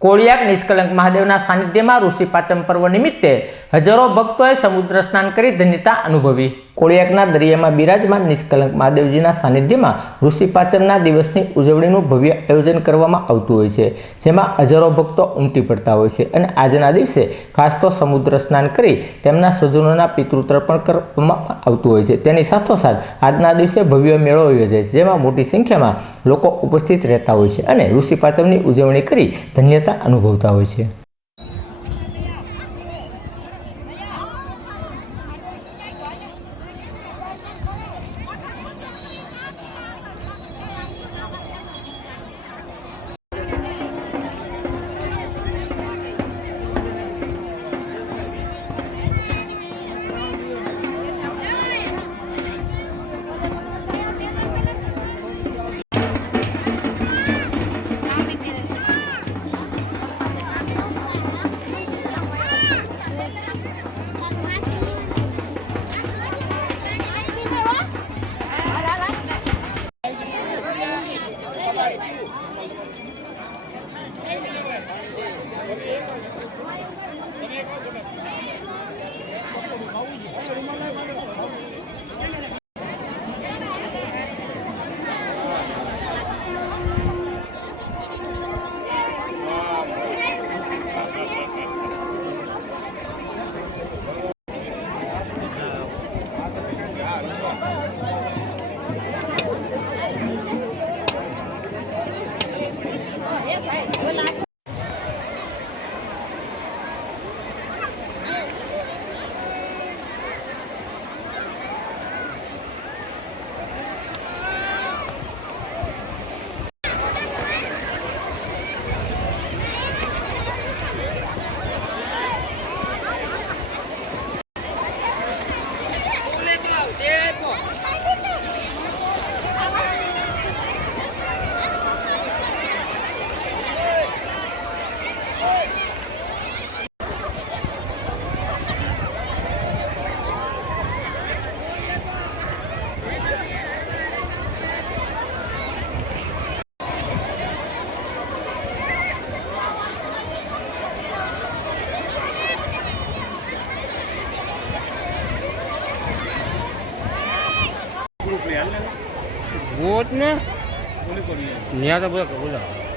કોળિયાક નિષ્કલંક મહાદેવના સાનિધ્યમાં ઋષિ પાંચમ પર્વ નિમિત્તે હજારો ભક્તોએ સમુદ્ર સ્નાન કરી ધન્યતા અનુભવી। કોળિયાકના દરિયામાં બિરાજમાન નિષ્કલંક મહાદેવજીના સાનિધ્યમાં ઋષિ પાંચમના દિવસની ઉજવણીનું ભવ્ય આયોજન કરવામાં આવતું હોય છે, જેમાં હજારો ભક્તો ઉમટી પડતા હોય છે અને આજના દિવસે ખાસ તો સમુદ્ર સ્નાન કરી તેમના સ્વજનોના પિતૃતર્પણ કરવામાં આવતું હોય છે। તેની સાથોસાથ આજના દિવસે ભવ્ય મેળો યોજાય છે, જેમાં મોટી સંખ્યામાં લોકો ઉપસ્થિત રહેતા હોય છે અને ઋષિ પાંચમની ઉજવણી કરી ધન્યતા અનુભવતા હોય છે। वोट ने तो बोला